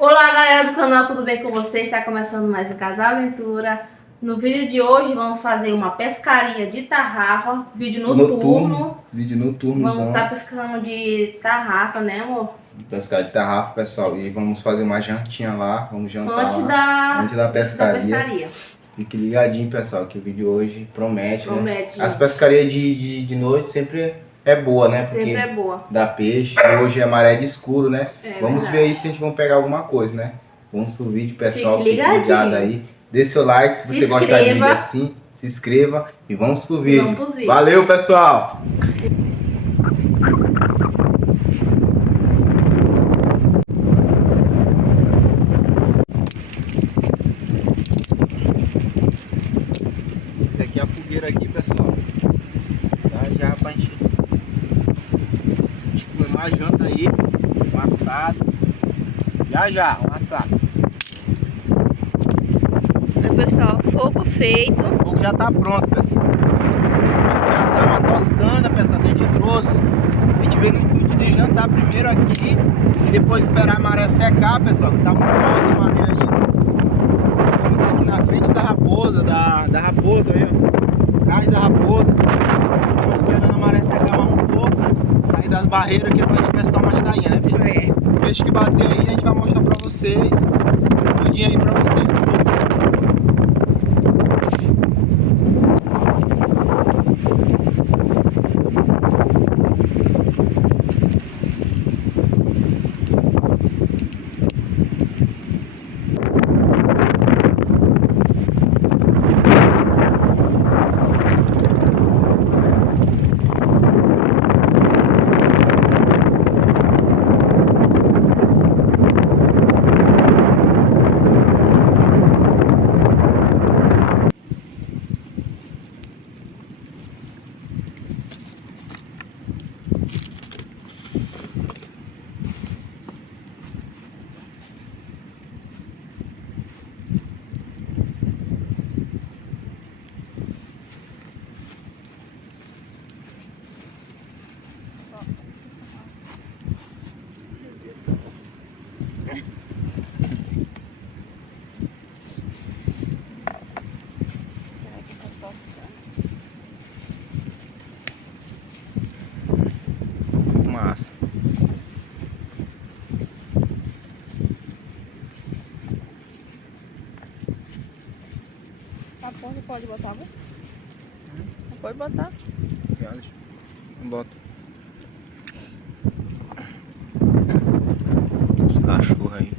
Olá galera do canal, tudo bem com vocês? Está começando mais um Casal Aventura. No vídeo de hoje vamos fazer uma pescaria de tarrafa, vídeo noturno. Vídeo noturno. Vamos estar pescando de tarrafa, né amor? Pescar de tarrafa, pessoal, e vamos fazer uma jantinha lá, vamos jantar antes da pescaria. Fique ligadinho, pessoal, que o vídeo hoje promete, né? Gente. As pescarias de noite sempre é boa, né? Porque sempre é boa. dá peixe. Hoje é maré de escuro, né? Vamos verdade. ver aí se a gente vai pegar alguma coisa, né? Vamos pro vídeo, pessoal. Fique ligado aí. Dê seu like se você gostar de vídeo assim. Se inscreva e vamos pro vídeo. Valeu, pessoal! Essa aqui é a fogueira aqui, pessoal. Já pra gente comer uma janta aí, um assado. Já, um assado. Pessoal, fogo feito. O fogo já tá pronto, pessoal. Vai assar uma toscana, pessoal, que a gente trouxe. A gente veio no intuito de jantar primeiro aqui e depois esperar a maré secar, pessoal, que tá muito alta a maré ainda. Estamos aqui na frente da raposa, da raposa, aí, ó. Atrás da raposa. Estamos esperando a maré secar mais um pouco, sair das barreiras aqui pra gente pescar uma ladainha, né, filho? O peixe que bater aí a gente vai mostrar pra vocês. Tudinho aí pra vocês. Massa. A ponta pode botar, amor? Pode botar. Não boto. Os cachorros aí.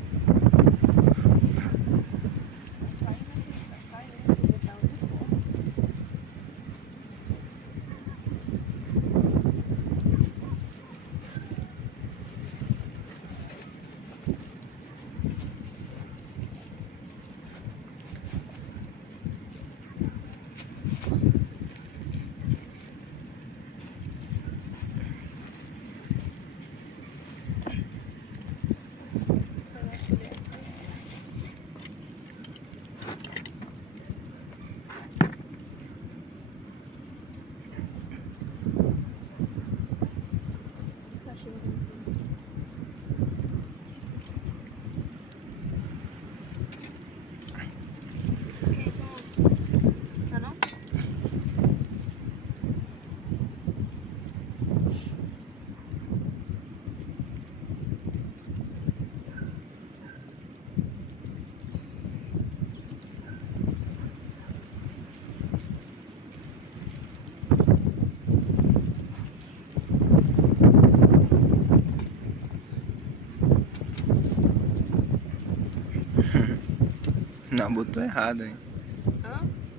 Não, botou errado, hein?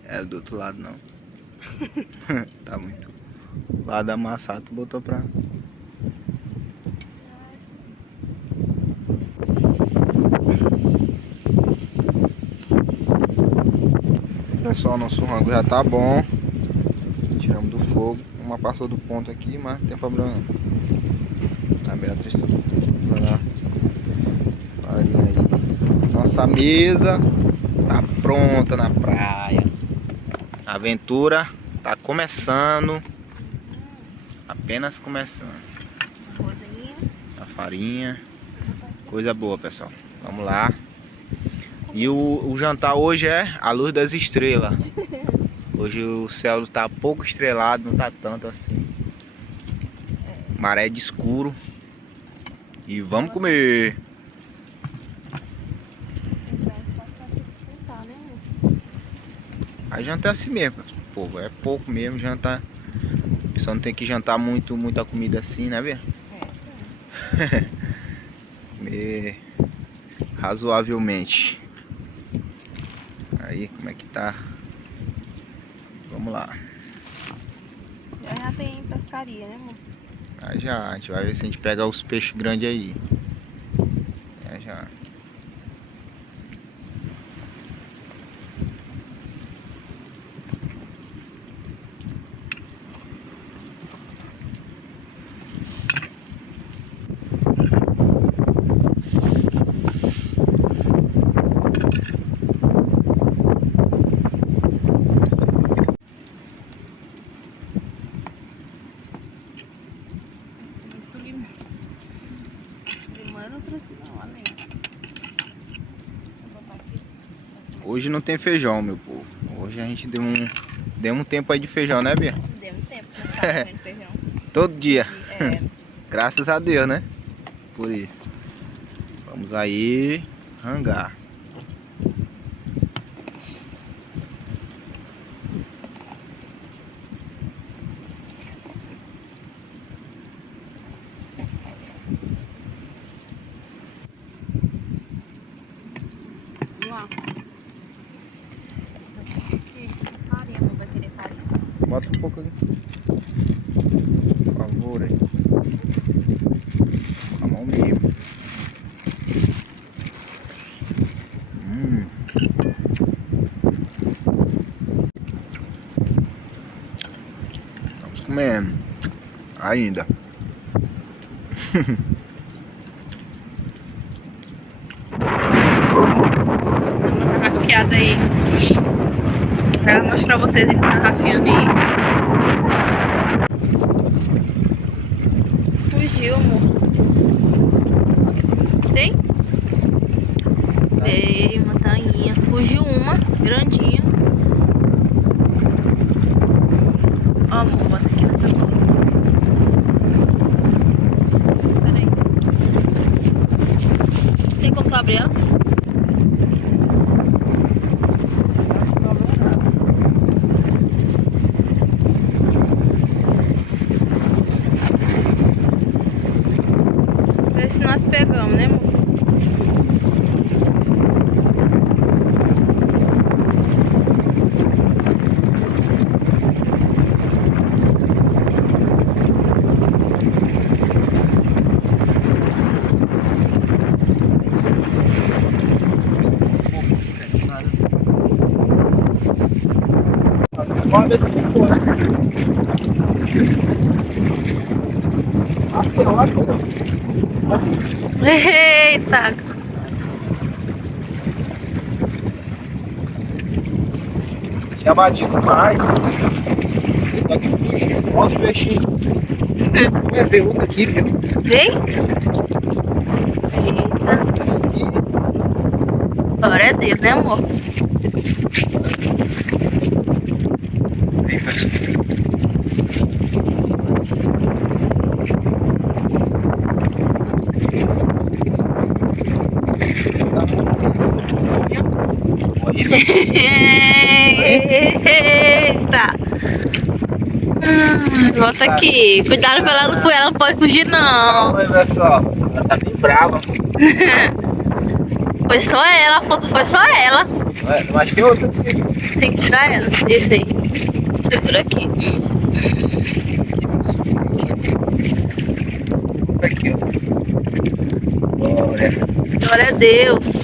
Era do outro lado, não. Tá muito. Lado amassado, tu botou pra... Pessoal, nosso rango já tá bom. Tiramos do fogo. Uma passou do ponto aqui, mas não tem problema não. A Beatriz vai lá. Farinha aí. Nossa mesa tá pronta na praia. A aventura tá começando. Apenas começando. Cozinha. A farinha. Coisa boa, pessoal. Vamos lá. E o jantar hoje é a luz das estrelas. Hoje o céu tá pouco estrelado, não tá tanto assim. Maré de escuro. E vamos comer. A janta é assim mesmo, povo. É pouco mesmo jantar. Só não tem que jantar muita comida assim, né, Bia? É, sim. Comer razoavelmente. Aí, como é que tá? Vamos lá. Já tem pescaria, né, amor? Já, a gente vai ver se a gente pega os peixes grandes aí. Já. Hoje não tem feijão, meu povo. Hoje a gente deu um tempo aí de feijão, né, Bia? Deu um tempo que não tá comendo feijão. Todo dia. É. Graças a Deus, né? Por isso. Vamos aí rangar. Bota um pouco aqui. Por favor, aí. Com a mão mesmo. Estamos comendo. Ainda. Tá rafiado aí. Pra mostrar pra vocês ele tá rafiando aí. Fugiu, amor. Tem? Veio uma tainha. Fugiu uma, grandinha. Ó, amor, bota aqui nessa bola. Pera aí. Tem como tu abrir ela? Vê se nós pegamos, né, amor? Bora ver se ficou, né? Eita! Tinha batido mais. Esse daqui fugiu. Olha os peixinhos. Vai ver outro aqui, viu? Vem? Eita! Glória a Deus, né, amor? Aí, pessoal. Eita! Volta aqui. Cuidado pra ela não fugir, ela não pode fugir não. Calma aí, pessoal. Ela tá bem brava. Foi só ela, foi só ela. Mas tem outra aqui. Tem que tirar ela. Isso aí. Segura aqui. Aqui, ó. Glória. Glória a Deus.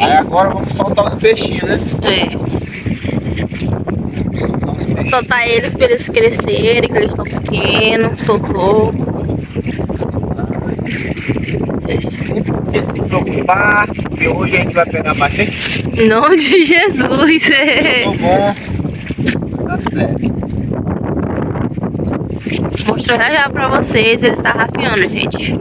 Aí agora vamos soltar os peixinhos, né? É. Soltar os peixinhos. Soltar eles pra eles crescerem, que eles estão pequenos. Soltou. Não se preocupar, porque hoje a gente vai pegar bastante. Em nome de Jesus. Tô bom. fala sério. Vou mostrar já pra vocês, ele tá rafiando, gente.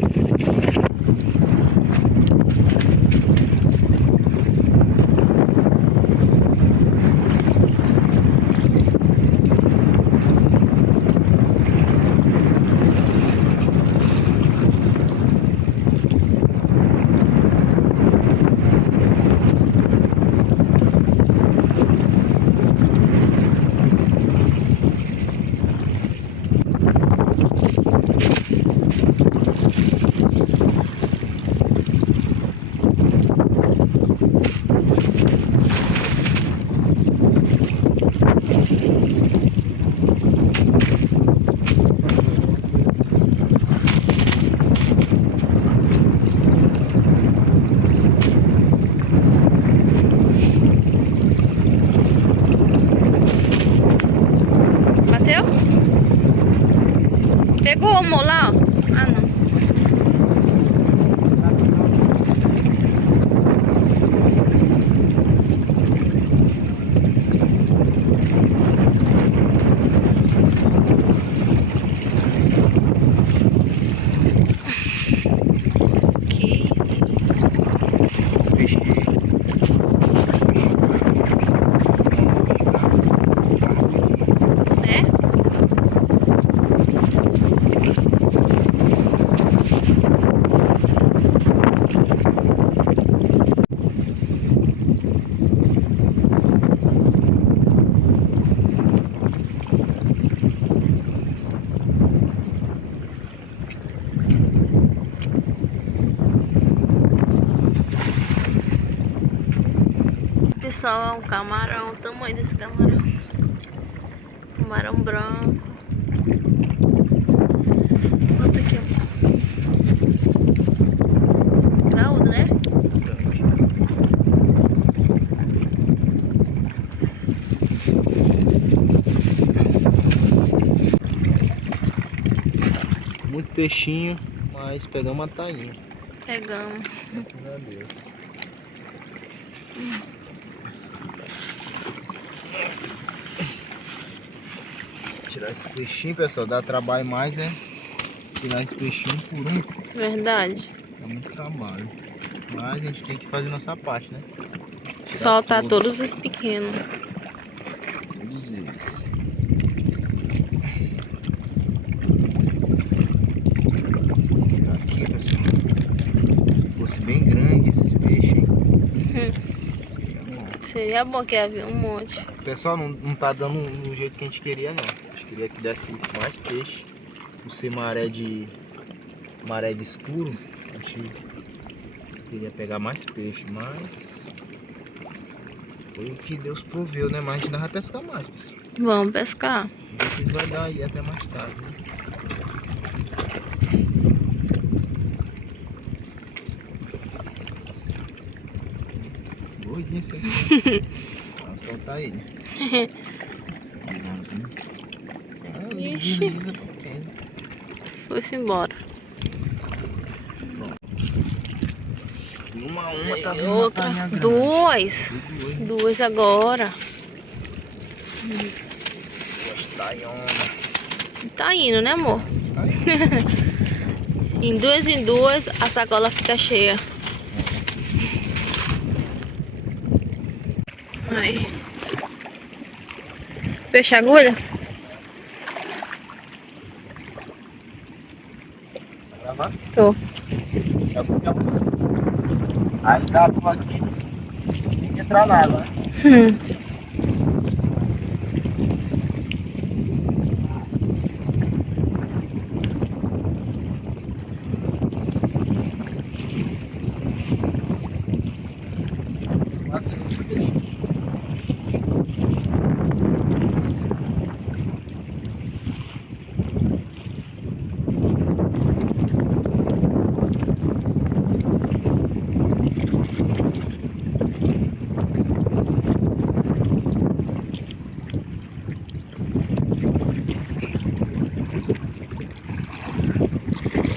Bateu? Pegou, amor, lá, ó. Ah, não. Aqui. Peixe. Né? Pessoal, é um camarão, o tamanho desse camarão. Camarão branco. Bota aqui, ó. Graúdo, né? Muito peixinho, mas pegamos uma tainha. Pegamos. Graças a Deus. Tirar esse peixinho, pessoal, dá trabalho mais, é tirar esse peixinho por um. Verdade. É muito trabalho. Mas a gente tem que fazer nossa parte, né? Tirar Soltar tudo. todos os pequenos. Todos eles. Tirar aqui, pessoal. Se fosse bem grande esses peixes, hein? Seria bom. Seria bom que havia um monte. Pessoal, não tá dando do jeito que a gente queria, não. A gente queria que desse mais peixe. Por ser maré de escuro, a gente queria pegar mais peixe, mas foi o que Deus proveu, né? Mas a gente ainda vai pescar mais, pessoal. Vamos pescar. O que vai dar aí até mais tarde, né? Gordinho esse aqui. Vamos soltar ele. Esse grãozinho. Ixi. Foi-se embora. Uma tá E vindo outra. uma tainha grande. Duas. Duas agora. Duas taionas. Tá indo, né, amor? Em duas, a sacola fica cheia. Aí. Peixe agulha? Vai gravar? Tô. Aí tá tu aqui. Tem que entrar na água, né?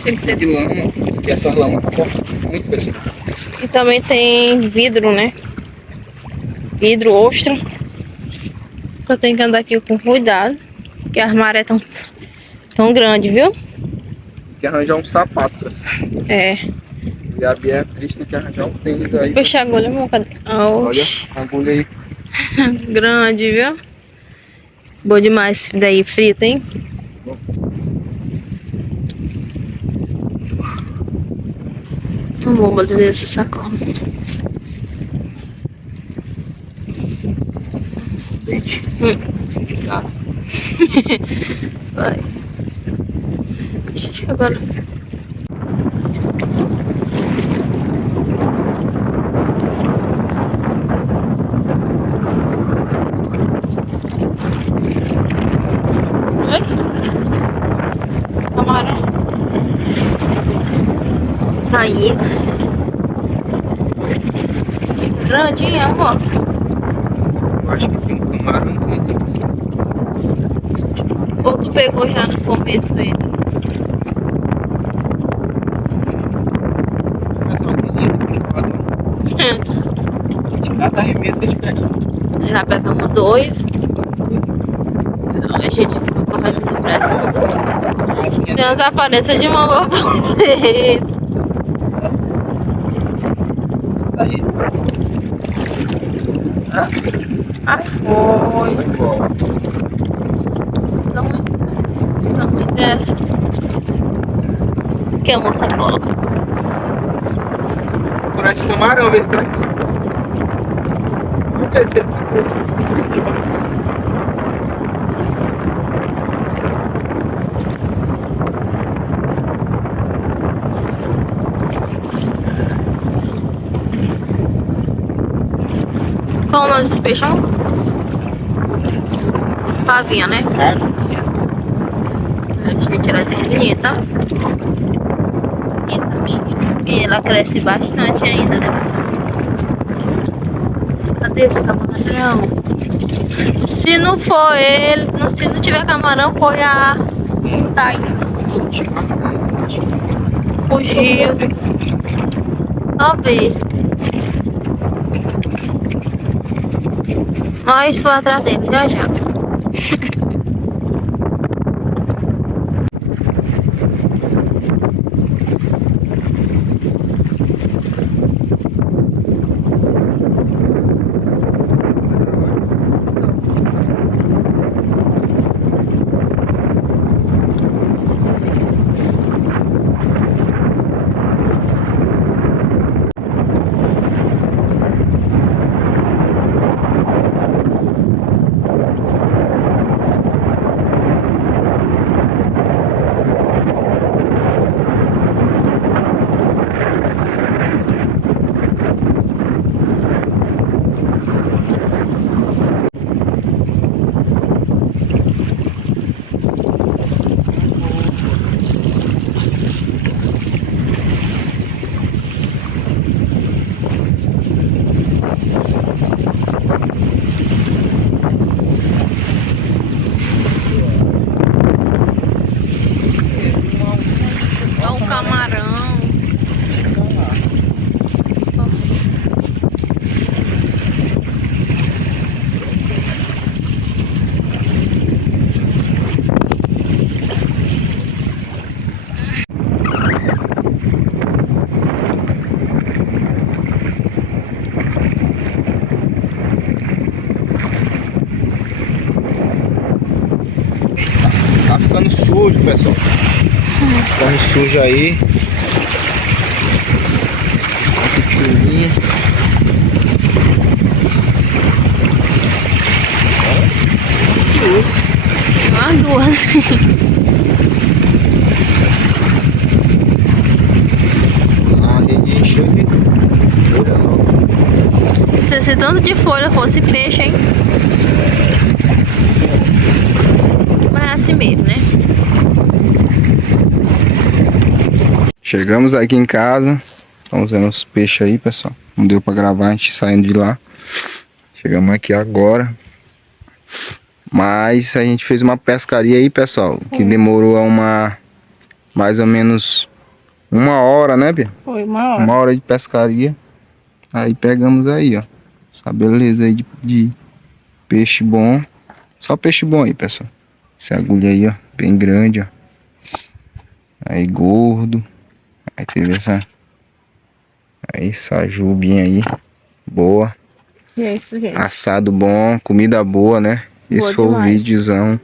Tem que ter. De lama, que essas lamas tá cortando muito, pessoal. E também tem vidro, né? Vidro, ostra. Eu tenho que andar aqui com cuidado, porque as marés tão grandes, viu? Tem que arranjar um sapato, pessoal. É. E a Bia é triste, tem que arranjar um tênis aí. Puxa a agulha, meu cadê? Olha a agulha aí. Grande, viu? Bom demais isso daí, frito, hein? Não vou bater esse sacola. Dente. Vai. Deixa eu agora. Oi? Camarão. Tá aí. Grandinho, amor. Eu acho que tem um camarão grande aqui. Ou tu pegou já no começo ele? Pessoal, que lindo, 24. De cada arremesso que a gente pegava. Já pegamos 2. A gente ficou correndo depressa. Tem as aparências de uma borboleta. Tá aí. Ai, foi. Tamanho dessa. Que é uma sacola. Por esse camarão, ver se tá aqui. Vamos ver se ele ficou. Qual o nome desse peixão? Pavinha, né? Gente, ela é tão bonita. Bonita, bichinha. E ela cresce bastante ainda, né? Cadê esse camarão? Se não for ele, se não tiver camarão, foi a Taina. Fugiu. Talvez. Nós estou atrás dele, já já. Tá ficando sujo, pessoal. Ficando sujo aí. Aqui, chuvinha. Uma, duas. A rede encheu de folha nova. Se esse tanto de folha fosse peixe, hein? Mas é assim mesmo, né? Chegamos aqui em casa. Estamos vendo os peixes aí, pessoal. Não deu pra gravar, a gente saindo de lá. Chegamos aqui agora. Mas a gente fez uma pescaria aí, pessoal. Que demorou mais ou menos 1 hora, né, Bia? Foi 1 hora. 1 hora de pescaria. Aí pegamos aí, ó. Essa beleza aí de peixe bom. Só peixe bom aí, pessoal. Essa agulha aí, ó, bem grande, ó. Aí gordo. Aí teve essa... Aí sajubinha aí, boa. E é isso, gente. Assado bom, comida boa, né? Esse Boa foi demais. o videozão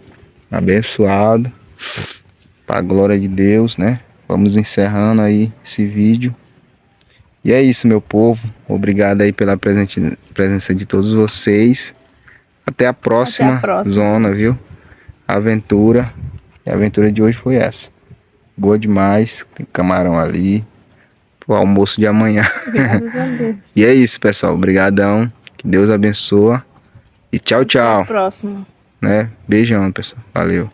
abençoado. Pra glória de Deus, né? Vamos encerrando aí esse vídeo. E é isso, meu povo. Obrigado aí pela presença de todos vocês. Até a próxima zona, viu? Aventura. E a aventura de hoje foi essa. Boa demais. Tem camarão ali. Pro almoço de amanhã. Graças a Deus. E é isso, pessoal. Obrigadão. Que Deus abençoa. E tchau, tchau. Até a próxima. Né? Beijão, pessoal. Valeu.